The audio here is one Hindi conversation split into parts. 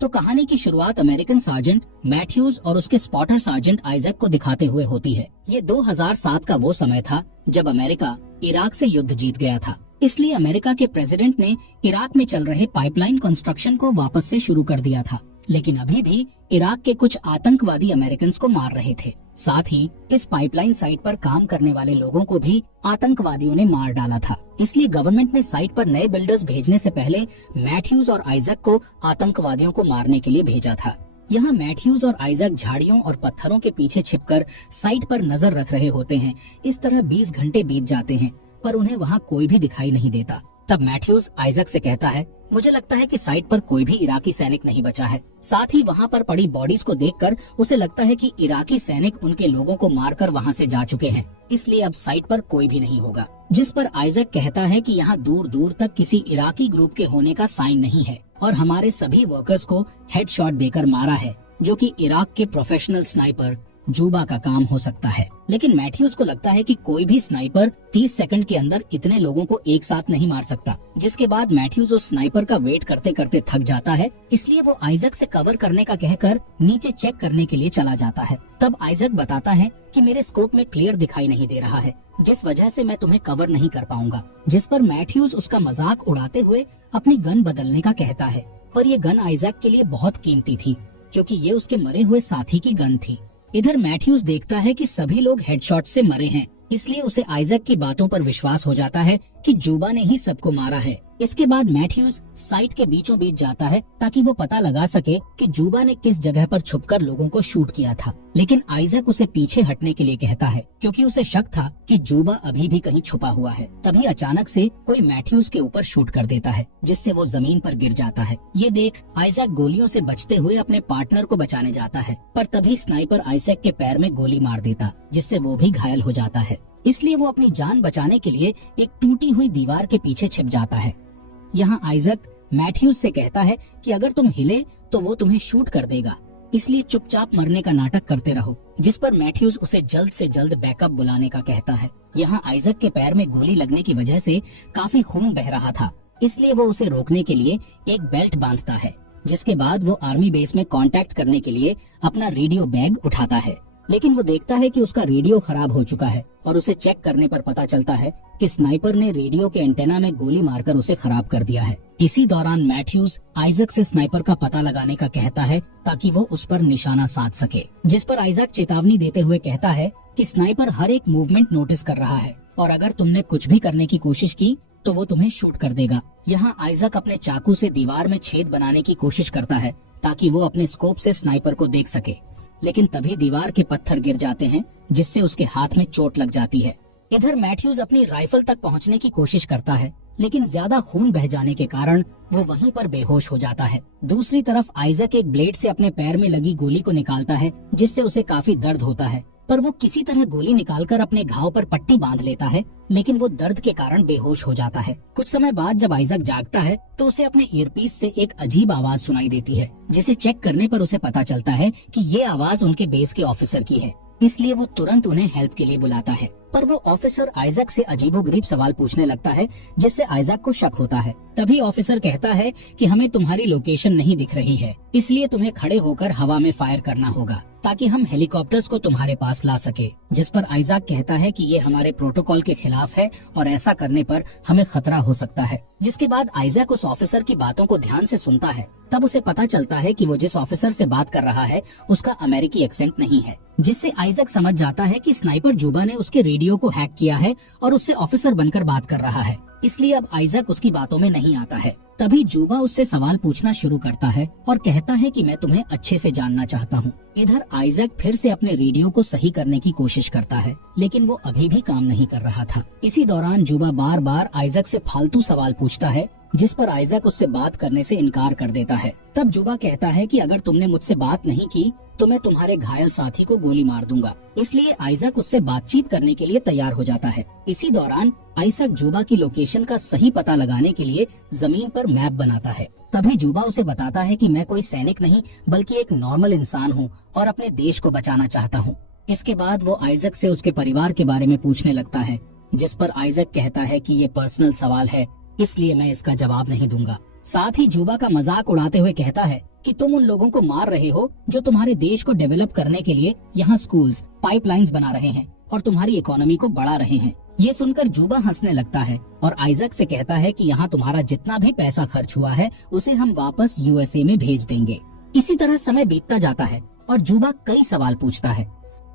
तो कहानी की शुरुआत अमेरिकन सार्जेंट मैथ्यूज और उसके स्पॉटर सार्जेंट आइजैक को दिखाते हुए होती है। ये 2007 का वो समय था जब अमेरिका इराक से युद्ध जीत गया था। इसलिए अमेरिका के प्रेसिडेंट ने इराक में चल रहे पाइपलाइन कंस्ट्रक्शन को वापस से शुरू कर दिया था। लेकिन अभी भी इराक के कुछ आतंकवादी अमेरिकन को मार रहे थे। साथ ही इस पाइपलाइन साइट पर काम करने वाले लोगों को भी आतंकवादियों ने मार डाला था। इसलिए गवर्नमेंट ने साइट पर नए बिल्डर्स भेजने से पहले मैथ्यूज और आइजैक को आतंकवादियों को मारने के लिए भेजा था। यहाँ मैथ्यूज और आइजैक झाड़ियों और पत्थरों के पीछे छिपकर साइट पर नजर रख रहे होते हैं। इस तरह 20 घंटे बीत जाते हैं पर उन्हें वहाँ कोई भी दिखाई नहीं देता। तब मैथ्यूज आइजैक से कहता है, मुझे लगता है कि साइट पर कोई भी इराकी सैनिक नहीं बचा है। साथ ही वहाँ पर पड़ी बॉडीज को देखकर उसे लगता है कि इराकी सैनिक उनके लोगों को मारकर वहाँ से जा चुके हैं, इसलिए अब साइट पर कोई भी नहीं होगा। जिस पर आइजैक कहता है कि यहाँ दूर दूर तक किसी इराकी ग्रुप के होने का साइन नहीं है और हमारे सभी वर्कर्स को हेडशॉट देकर मारा है, जो कि इराक के प्रोफेशनल स्नाइपर जूबा का काम हो सकता है। लेकिन मैथ्यूज को लगता है कि कोई भी स्नाइपर 30 सेकंड के अंदर इतने लोगों को एक साथ नहीं मार सकता। जिसके बाद मैथ्यूज उस स्नाइपर का वेट करते करते थक जाता है, इसलिए वो आइजैक से कवर करने का कहकर नीचे चेक करने के लिए चला जाता है। तब आइजैक बताता है कि मेरे स्कोप में क्लियर दिखाई नहीं दे रहा है, जिस वजह से मैं तुम्हें कवर नहीं कर पाऊंगा। जिस पर मैथ्यूज उसका मजाक उड़ाते हुए अपनी गन बदलने का कहता है, पर ये गन आइजैक के लिए बहुत कीमती थी क्योंकि ये उसके मरे हुए साथी की गन थी। इधर मैथ्यूज देखता है कि सभी लोग हेडशॉट से मरे हैं, इसलिए उसे आइजैक की बातों पर विश्वास हो जाता है कि जूबा ने ही सबको मारा है। इसके बाद मैथ्यूज साइट के बीचों बीच जाता है ताकि वो पता लगा सके कि जूबा ने किस जगह पर छुपकर लोगों को शूट किया था। लेकिन आइजैक उसे पीछे हटने के लिए कहता है क्योंकि उसे शक था कि जूबा अभी भी कहीं छुपा हुआ है। तभी अचानक से कोई मैथ्यूज के ऊपर शूट कर देता है, जिससे वो जमीन पर गिर जाता है। ये देख आइजैक गोलियों से बचते हुए अपने पार्टनर को बचाने जाता है, पर तभी स्नाइपर आइजैक के पैर में गोली मार देता, जिससे वो भी घायल हो जाता है। इसलिए वो अपनी जान बचाने के लिए एक टूटी हुई दीवार के पीछे छिप जाता है। यहाँ आइजैक मैथ्यूज से कहता है कि अगर तुम हिले तो वो तुम्हें शूट कर देगा, इसलिए चुपचाप मरने का नाटक करते रहो। जिस पर मैथ्यूज उसे जल्द से जल्द बैकअप बुलाने का कहता है। यहाँ आइजैक के पैर में गोली लगने की वजह से काफी खून बह रहा था, इसलिए वो उसे रोकने के लिए एक बेल्ट बांधता है। जिसके बाद वो आर्मी बेस में कांटेक्ट करने के लिए अपना रेडियो बैग उठाता है, लेकिन वो देखता है कि उसका रेडियो खराब हो चुका है और उसे चेक करने पर पता चलता है कि स्नाइपर ने रेडियो के एंटेना में गोली मारकर उसे खराब कर दिया है। इसी दौरान मैथ्यूज आइजैक से स्नाइपर का पता लगाने का कहता है ताकि वो उस पर निशाना साध सके। जिस पर आइजैक चेतावनी देते हुए कहता है कि स्नाइपर हर एक मूवमेंट नोटिस कर रहा है और अगर तुमने कुछ भी करने की कोशिश की तो वो तुम्हें शूट कर देगा। यहाँ आइजैक अपने चाकू से दीवार में छेद बनाने की कोशिश करता है ताकि वो अपने स्कोप से स्नाइपर को देख सके, लेकिन तभी दीवार के पत्थर गिर जाते हैं, जिससे उसके हाथ में चोट लग जाती है। इधर मैथ्यूज अपनी राइफल तक पहुंचने की कोशिश करता है, लेकिन ज्यादा खून बह जाने के कारण वो वहीं पर बेहोश हो जाता है। दूसरी तरफ आइजैक एक ब्लेड से अपने पैर में लगी गोली को निकालता है, जिससे उसे काफी दर्द होता है, पर वो किसी तरह गोली निकालकर अपने घाव पर पट्टी बांध लेता है, लेकिन वो दर्द के कारण बेहोश हो जाता है। कुछ समय बाद जब आइजैक जागता है तो उसे अपने ईयरपीस से एक अजीब आवाज सुनाई देती है, जिसे चेक करने पर उसे पता चलता है कि ये आवाज उनके बेस के ऑफिसर की है। इसलिए वो तुरंत उन्हें हेल्प के लिए बुलाता है, पर वो ऑफिसर आइजैक से अजीबोगरीब सवाल पूछने लगता है, जिससे आइजैक को शक होता है। तभी ऑफिसर कहता है कि हमें तुम्हारी लोकेशन नहीं दिख रही है, इसलिए तुम्हें खड़े होकर हवा में फायर करना होगा ताकि हम हेलीकॉप्टर्स को तुम्हारे पास ला सके। जिस पर आइजैक कहता है कि ये हमारे प्रोटोकॉल के खिलाफ है और ऐसा करने पर हमें खतरा हो सकता है। जिसके बाद आइजैक उस ऑफिसर की बातों को ध्यान से सुनता है। तब उसे पता चलता है कि वो जिस ऑफिसर से बात कर रहा है उसका अमेरिकी एक्सेंट नहीं है, जिससे आइजैक समझ जाता है कि स्नाइपर जूबा ने उसके रेडियो को हैक किया है और उससे ऑफिसर बनकर बात कर रहा है, इसलिए अब आइजैक उसकी बातों में नहीं आता है। तभी जूबा उससे सवाल पूछना शुरू करता है और कहता है कि मैं तुम्हें अच्छे से जानना चाहता हूँ। इधर आइजैक फिर से अपने रेडियो को सही करने की कोशिश करता है, लेकिन वो अभी भी काम नहीं कर रहा था। इसी दौरान जूबा बार बार आइजैक से फालतू सवाल पूछता है, जिस पर आइजैक उससे बात करने से इनकार कर देता है। तब जूबा कहता है कि अगर तुमने मुझसे बात नहीं की तो मैं तुम्हारे घायल साथी को गोली मार दूंगा। इसलिए आइजैक उससे बातचीत करने के लिए तैयार हो जाता है। इसी दौरान आइजैक जूबा की लोकेशन का सही पता लगाने के लिए जमीन पर मैप बनाता है। तभी जूबा उसे बताता है कि मैं कोई सैनिक नहीं बल्कि एक नॉर्मल इंसान हूँ और अपने देश को बचाना चाहता हूँ। इसके बाद वो आइजैक से उसके परिवार के बारे में पूछने लगता है, जिस पर आइजैक कहता है कि ये पर्सनल सवाल है, इसलिए मैं इसका जवाब नहीं दूंगा। साथ ही जुबा का मजाक उड़ाते हुए कहता है कि तुम उन लोगों को मार रहे हो जो तुम्हारे देश को डेवलप करने के लिए यहाँ स्कूल्स, पाइपलाइंस बना रहे हैं और तुम्हारी इकोनॉमी को बढ़ा रहे हैं। ये सुनकर जुबा हंसने लगता है और आइजैक से कहता है कि यहाँ तुम्हारा जितना भी पैसा खर्च हुआ है उसे हम वापस यूएसए में भेज देंगे। इसी तरह समय बीतता जाता है और जुबा कई सवाल पूछता है,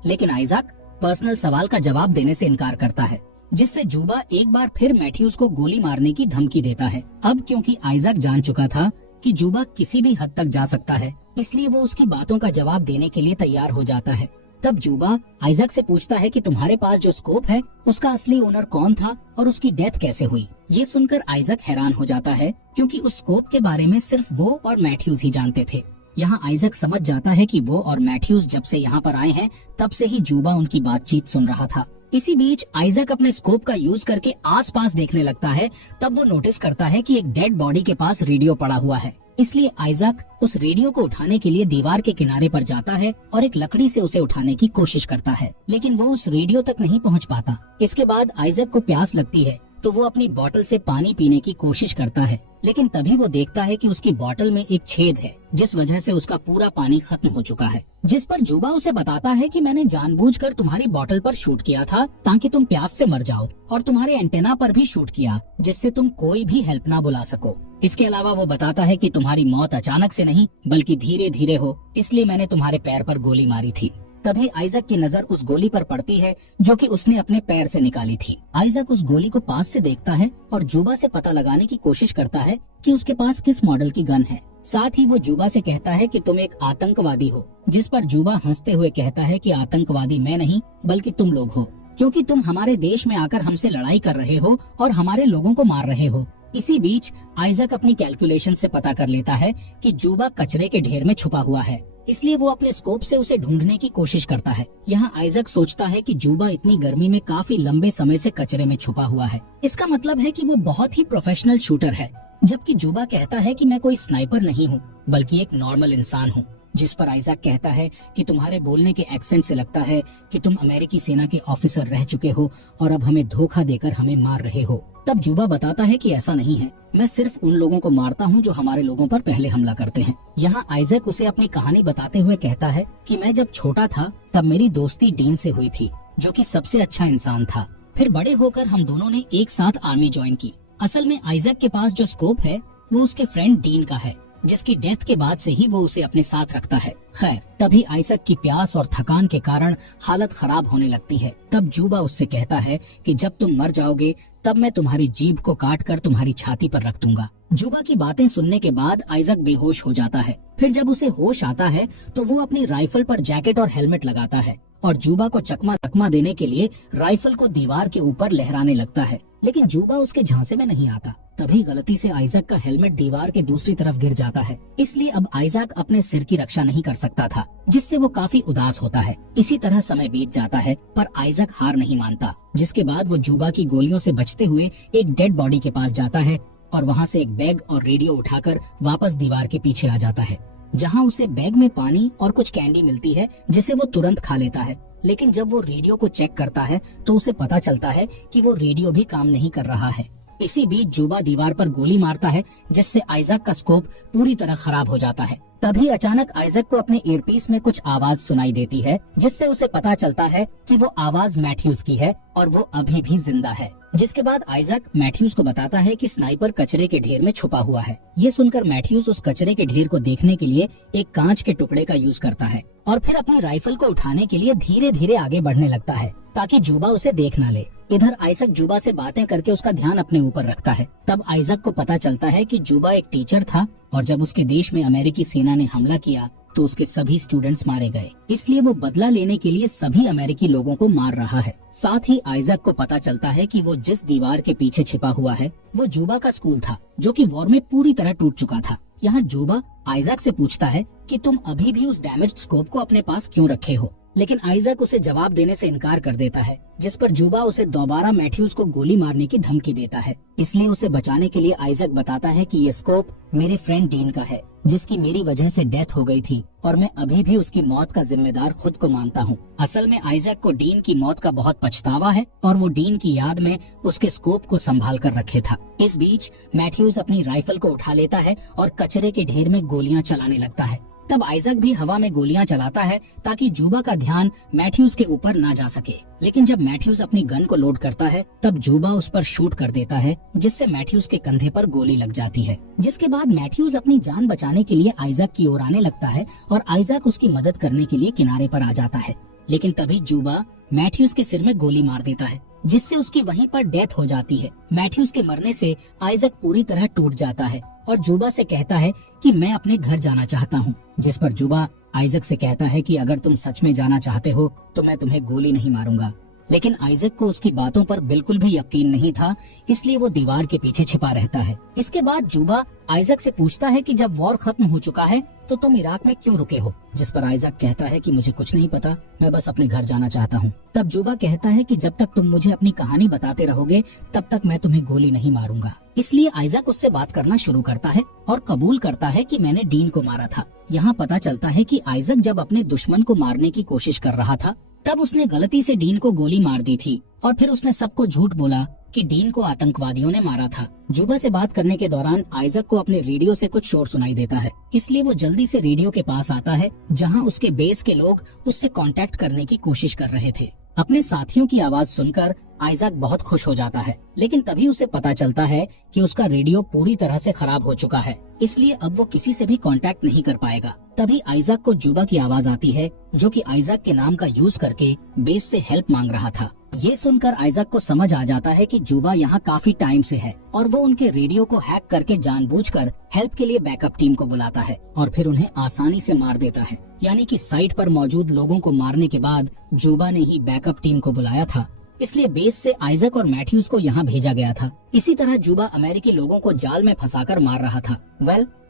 लेकिन आइजैक पर्सनल सवाल का जवाब देने से इनकार करता है, जिससे जुबा एक बार फिर मैथ्यूज को गोली मारने की धमकी देता है। अब क्योंकि आइजैक जान चुका था कि जुबा किसी भी हद तक जा सकता है, इसलिए वो उसकी बातों का जवाब देने के लिए तैयार हो जाता है। तब जुबा आइजैक से पूछता है कि तुम्हारे पास जो स्कोप है उसका असली ओनर कौन था और उसकी डेथ कैसे हुई। ये सुनकर आइजैक हैरान हो जाता है, क्योंकि उस स्कोप के बारे में सिर्फ वो और मैथ्यूज ही जानते थे। यहाँ आइजैक समझ जाता है कि वो और मैथ्यूज जब से यहाँ पर आए हैं तब से ही जुबा उनकी बातचीत सुन रहा था। इसी बीच आइजैक अपने स्कोप का यूज करके आसपास देखने लगता है। तब वो नोटिस करता है कि एक डेड बॉडी के पास रेडियो पड़ा हुआ है। इसलिए आइजैक उस रेडियो को उठाने के लिए दीवार के किनारे पर जाता है और एक लकड़ी से उसे उठाने की कोशिश करता है, लेकिन वो उस रेडियो तक नहीं पहुंच पाता। इसके बाद आइजैक को प्यास लगती है तो वो अपनी बोतल से पानी पीने की कोशिश करता है, लेकिन तभी वो देखता है कि उसकी बोतल में एक छेद है, जिस वजह से उसका पूरा पानी खत्म हो चुका है। जिस पर जुबा उसे बताता है कि मैंने जानबूझकर तुम्हारी बोतल पर शूट किया था ताकि तुम प्यास से मर जाओ, और तुम्हारे एंटेना पर भी शूट किया जिससे तुम कोई भी हेल्प ना बुला सको। इसके अलावा वो बताता है कि तुम्हारी मौत अचानक से नहीं बल्कि धीरे धीरे हो, इसलिए मैंने तुम्हारे पैर पर गोली मारी थी। तभी आइजैक की नजर उस गोली पर पड़ती है जो कि उसने अपने पैर से निकाली थी। आइजैक उस गोली को पास से देखता है और जुबा से पता लगाने की कोशिश करता है कि उसके पास किस मॉडल की गन है। साथ ही वो जुबा से कहता है कि तुम एक आतंकवादी हो, जिस पर जुबा हंसते हुए कहता है कि आतंकवादी मैं नहीं बल्कि तुम लोग हो, क्योंकि तुम हमारे देश में आकर हमसे लड़ाई कर रहे हो और हमारे लोगों को मार रहे हो। इसी बीच आइजैक अपनी कैलकुलेशन से पता कर लेता है कि जुबा कचरे के ढेर में छुपा हुआ है, इसलिए वो अपने स्कोप से उसे ढूंढने की कोशिश करता है। यहाँ आइजैक सोचता है कि जुबा इतनी गर्मी में काफी लंबे समय से कचरे में छुपा हुआ है, इसका मतलब है कि वो बहुत ही प्रोफेशनल शूटर है। जबकि जुबा कहता है कि मैं कोई स्नाइपर नहीं हूँ बल्कि एक नॉर्मल इंसान हूँ। जिस पर आइजैक कहता है कि तुम्हारे बोलने के एक्सेंट से लगता है कि तुम अमेरिकी सेना के ऑफिसर रह चुके हो और अब हमें धोखा देकर हमें मार रहे हो। तब जुबा बताता है कि ऐसा नहीं है, मैं सिर्फ उन लोगों को मारता हूँ जो हमारे लोगों पर पहले हमला करते हैं। यहाँ आइजैक उसे अपनी कहानी बताते हुए कहता है कि मैं जब छोटा था तब मेरी दोस्ती डीन से हुई थी, जो कि सबसे अच्छा इंसान था। फिर बड़े होकर हम दोनों ने एक साथ आर्मी ज्वाइन की। असल में आइजैक के पास जो स्कोप है वो उसके फ्रेंड डीन का है, जिसकी डेथ के बाद से ही वो उसे अपने साथ रखता है। खैर, तभी आइजैक की प्यास और थकान के कारण हालत खराब होने लगती है। तब जुबा उससे कहता है कि जब तुम मर जाओगे तब मैं तुम्हारी जीभ को काट कर तुम्हारी छाती पर रख दूंगा। जुबा की बातें सुनने के बाद आइजैक बेहोश हो जाता है। फिर जब उसे होश आता है तो वो अपनी राइफल पर जैकेट और हेलमेट लगाता है और जुबा को चकमा देने के लिए राइफल को दीवार के ऊपर लहराने लगता है, लेकिन जुबा उसके झांसे में नहीं आता। तभी गलती से आइजैक का हेलमेट दीवार के दूसरी तरफ गिर जाता है, इसलिए अब आइजैक अपने सिर की रक्षा नहीं कर सकता था, जिससे वो काफी उदास होता है। इसी तरह समय बीत जाता है पर आइजैक हार नहीं मानता, जिसके बाद वो जुबा की गोलियों से बचते हुए एक डेड बॉडी के पास जाता है और वहाँ से एक बैग और रेडियो उठाकर वापस दीवार के पीछे आ जाता है, जहाँ उसे बैग में पानी और कुछ कैंडी मिलती है जिसे वो तुरंत खा लेता है। लेकिन जब वो रेडियो को चेक करता है तो उसे पता चलता है कि वो रेडियो भी काम नहीं कर रहा है। इसी बीच जुबा दीवार पर गोली मारता है, जिससे आइजैक का स्कोप पूरी तरह खराब हो जाता है। तभी अचानक आइजैक को अपने ईयरपीस में कुछ आवाज सुनाई देती है, जिससे उसे पता चलता है कि वो आवाज मैथ्यूज की है और वो अभी भी जिंदा है। जिसके बाद आइजैक मैथ्यूज को बताता है कि स्नाइपर कचरे के ढेर में छुपा हुआ है। ये सुनकर मैथ्यूज उस कचरे के ढेर को देखने के लिए एक कांच के टुकड़े का यूज करता है और फिर अपनी राइफल को उठाने के लिए धीरे धीरे आगे बढ़ने लगता है ताकि जुबा उसे देख न ले। इधर आइजैक जुबा से बातें करके उसका ध्यान अपने ऊपर रखता है। तब आइजैक को पता चलता है कि जुबा एक टीचर था और जब उसके देश में अमेरिकी सेना ने हमला किया तो उसके सभी स्टूडेंट्स मारे गए, इसलिए वो बदला लेने के लिए सभी अमेरिकी लोगों को मार रहा है। साथ ही आइजैक को पता चलता है कि वो जिस दीवार के पीछे छिपा हुआ है वो जुबा का स्कूल था, जो कि वॉर में पूरी तरह टूट चुका था। यहाँ जुबा आइजैक से पूछता है कि तुम अभी भी उस डैमेज्ड स्कोप को अपने पास क्यों रखे हो। लेकिन आइजैक उसे जवाब देने से इनकार कर देता है, जिस पर जुबा उसे दोबारा मैथ्यूज को गोली मारने की धमकी देता है। इसलिए उसे बचाने के लिए आइजैक बताता है कि ये स्कोप मेरे फ्रेंड डीन का है, जिसकी मेरी वजह से डेथ हो गई थी और मैं अभी भी उसकी मौत का जिम्मेदार खुद को मानता हूँ। असल में आइजैक को डीन की मौत का बहुत पछतावा है और वो डीन की याद में उसके स्कोप को संभाल कर रखे था। इस बीच मैथ्यूज अपनी राइफल को उठा लेता है और कचरे के ढेर में गोलियां चलाने लगता है। तब आइजैक भी हवा में गोलियां चलाता है ताकि जुबा का ध्यान मैथ्यूज के ऊपर ना जा सके। लेकिन जब मैथ्यूज अपनी गन को लोड करता है तब जुबा उस पर शूट कर देता है, जिससे मैथ्यूज के कंधे पर गोली लग जाती है। जिसके बाद मैथ्यूज अपनी जान बचाने के लिए आइजैक की ओर आने लगता है और आइजैक उसकी मदद करने के लिए किनारे पर आ जाता है। लेकिन तभी जुबा मैथ्यूज के सिर में गोली मार देता है, जिससे उसकी वहीं पर डेथ हो जाती है। मैथ्यूज के मरने से आइजैक पूरी तरह टूट जाता है और जुबा से कहता है कि मैं अपने घर जाना चाहता हूँ। जिस पर जुबा आइजैक से कहता है कि अगर तुम सच में जाना चाहते हो तो मैं तुम्हें गोली नहीं मारूंगा। लेकिन आइजैक को उसकी बातों पर बिल्कुल भी यकीन नहीं था, इसलिए वो दीवार के पीछे छिपा रहता है। इसके बाद जुबा आइजैक से पूछता है कि जब वॉर खत्म हो चुका है तो तुम इराक में क्यों रुके हो? जिस पर आइजैक कहता है कि मुझे कुछ नहीं पता, मैं बस अपने घर जाना चाहता हूँ। तब जुबा कहता है कि जब तक तुम मुझे अपनी कहानी बताते रहोगे तब तक मैं तुम्हें गोली नहीं मारूंगा। इसलिए आइजैक उससे बात करना शुरू करता है और कबूल करता है कि मैंने डीन को मारा था। यहाँ पता चलता है कि आइजैक जब अपने दुश्मन को मारने की कोशिश कर रहा था तब उसने गलती से डीन को गोली मार दी थी और फिर उसने सबको झूठ बोला कि डीन को आतंकवादियों ने मारा था। जुबा से बात करने के दौरान आइजैक को अपने रेडियो से कुछ शोर सुनाई देता है, इसलिए वो जल्दी से रेडियो के पास आता है जहां उसके बेस के लोग उससे कांटेक्ट करने की कोशिश कर रहे थे। अपने साथियों की आवाज सुनकर आइजैक बहुत खुश हो जाता है, लेकिन तभी उसे पता चलता है कि उसका रेडियो पूरी तरह से खराब हो चुका है, इसलिए अब वो किसी से भी कांटेक्ट नहीं कर पाएगा। तभी आइजैक को जुबा की आवाज आती है, जो कि आइजैक के नाम का यूज करके बेस से हेल्प मांग रहा था। ये सुनकर आइजैक को समझ आ जाता है कि जुबा यहाँ काफी टाइम से है और वो उनके रेडियो को हैक करके जानबूझकर हेल्प के लिए बैकअप टीम को बुलाता है और फिर उन्हें आसानी से मार देता है। यानी कि साइट पर मौजूद लोगों को मारने के बाद जुबा ने ही बैकअप टीम को बुलाया था, इसलिए बेस से आइजैक और मैथ्यूज को यहाँ भेजा गया था। इसी तरह जुबा अमेरिकी लोगों को जाल में फंसाकर मार रहा था।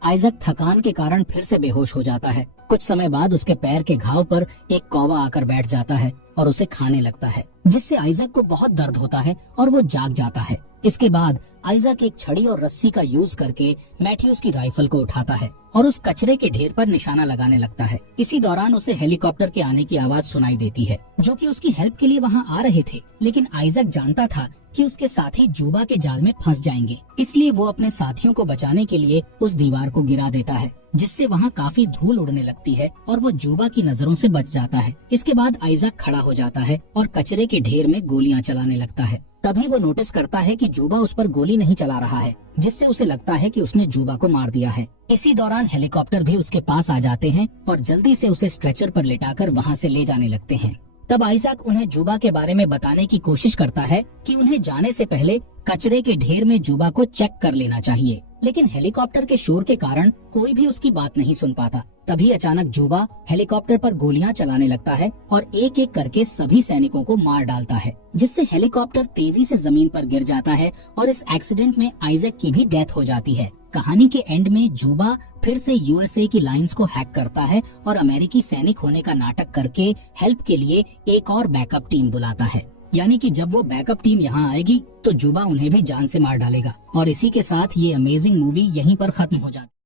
आइजैक थकान के कारण फिर से बेहोश हो जाता है। कुछ समय बाद उसके पैर के घाव पर एक कौवा आकर बैठ जाता है और उसे खाने लगता है, जिससे आइजैक को बहुत दर्द होता है और वो जाग जाता है। इसके बाद आइजैक एक छड़ी और रस्सी का यूज करके मैथ्यूज की राइफल को उठाता है और उस कचरे के ढेर पर निशाना लगाने लगता है। इसी दौरान उसे हेलीकॉप्टर के आने की आवाज सुनाई देती है, जो कि उसकी हेल्प के लिए वहाँ आ रहे थे। लेकिन आइजैक जानता था कि उसके साथी जुबा के जाल में फंस जाएंगे, इसलिए वो अपने साथियों को बचाने के लिए उस दीवार को गिरा देता है, जिससे वहाँ काफी धूल उड़ने लगती है और वो जुबा की नजरों से बच जाता है। इसके बाद आइजैक खड़ा हो जाता है और कचरे के ढेर में गोलियां चलाने लगता है। तभी वो नोटिस करता है कि जुबा उस पर गोली नहीं चला रहा है, जिससे उसे लगता है कि उसने जुबा को मार दिया है। इसी दौरान हेलीकॉप्टर भी उसके पास आ जाते हैं और जल्दी से उसे स्ट्रेचर पर लिटाकर वहाँ से ले जाने लगते हैं। तब आइजैक उन्हें जुबा के बारे में बताने की कोशिश करता है कि उन्हें जाने से पहले कचरे के ढेर में जुबा को चेक कर लेना चाहिए, लेकिन हेलीकॉप्टर के शोर के कारण कोई भी उसकी बात नहीं सुन पाता। तभी अचानक जुबा हेलीकॉप्टर पर गोलियां चलाने लगता है और एक एक करके सभी सैनिकों को मार डालता है, जिससे हेलीकॉप्टर तेजी से जमीन पर गिर जाता है और इस एक्सीडेंट में आइजैक की भी डेथ हो जाती है। कहानी के एंड में जुबा फिर से यूएसए की लाइंस को हैक करता है और अमेरिकी सैनिक होने का नाटक करके हेल्प के लिए एक और बैकअप टीम बुलाता है। यानी कि जब वो बैकअप टीम यहाँ आएगी तो जुबा उन्हें भी जान से मार डालेगा। और इसी के साथ ये अमेजिंग मूवी यहीं पर खत्म हो जाती है।